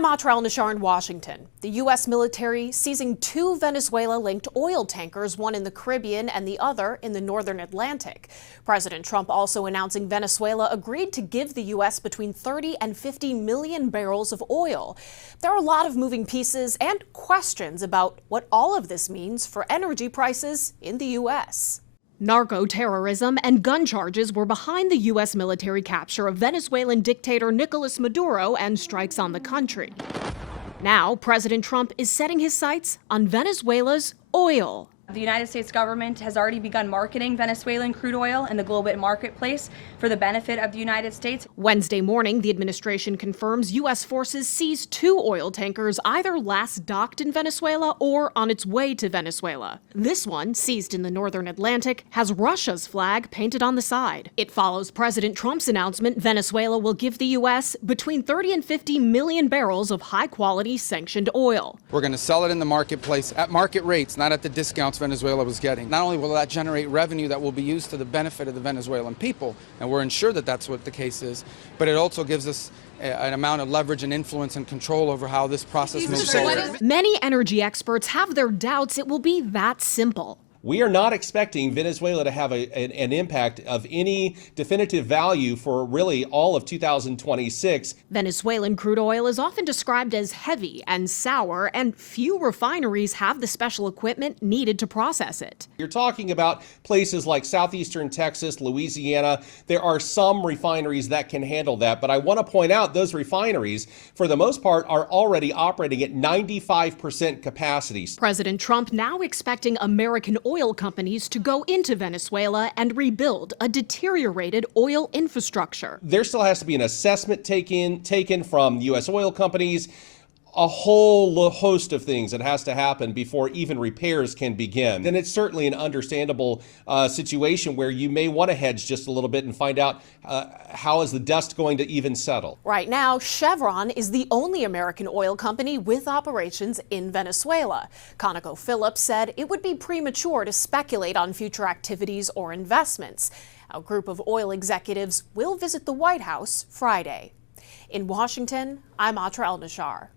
I'm Atra El-Nashar in Washington. The U.S. military seizing two Venezuela-linked oil tankers, one in the Caribbean and the other in the northern Atlantic. President Trump also announcing Venezuela agreed to give the U.S. between 30 and 50 million barrels of oil. There are a lot of moving pieces and questions about what all of this means for energy prices in the U.S. Narco-terrorism and gun charges were behind the U.S. military capture of Venezuelan dictator Nicolas Maduro and strikes on the country. Now, President Trump is setting his sights on Venezuela's oil. The United States government has already begun marketing Venezuelan crude oil in the global marketplace for the benefit of the United States. Wednesday morning, the administration confirms U.S. forces seized two oil tankers either last docked in Venezuela or on its way to Venezuela. This one, seized in the northern Atlantic, has Russia's flag painted on the side. It follows President Trump's announcement Venezuela will give the U.S. between 30 and 50 million barrels of high-quality sanctioned oil. We're going to sell it in the marketplace at market rates, not at the discounts Venezuela was getting. Not only will that generate revenue that will be used to the benefit of the Venezuelan people, and we're ensured that that's what the case is, but it also gives us an amount of leverage and influence and control over how this process moves forward. Many energy experts have their doubts it will be that simple. We are not expecting Venezuela to have an impact of any definitive value for really all of 2026. Venezuelan crude oil is often described as heavy and sour, and few refineries have the special equipment needed to process it. You're talking about places like southeastern Texas, Louisiana. There are some refineries that can handle that, but I want to point out those refineries, for the most part, are already operating at 95% capacity. President Trump now expecting American oil companies to go into Venezuela and rebuild a deteriorated oil infrastructure. There still has to be an assessment taken from U.S. oil companies, a whole host of things that has to happen before even repairs can begin. And it's certainly an understandable situation where you may want to hedge just a little bit and find out how is the dust going to even settle. Right now, Chevron is the only American oil company with operations in Venezuela. ConocoPhillips said it would be premature to speculate on future activities or investments. A group of oil executives will visit the White House Friday. In Washington, I'm Atra El-Nashar.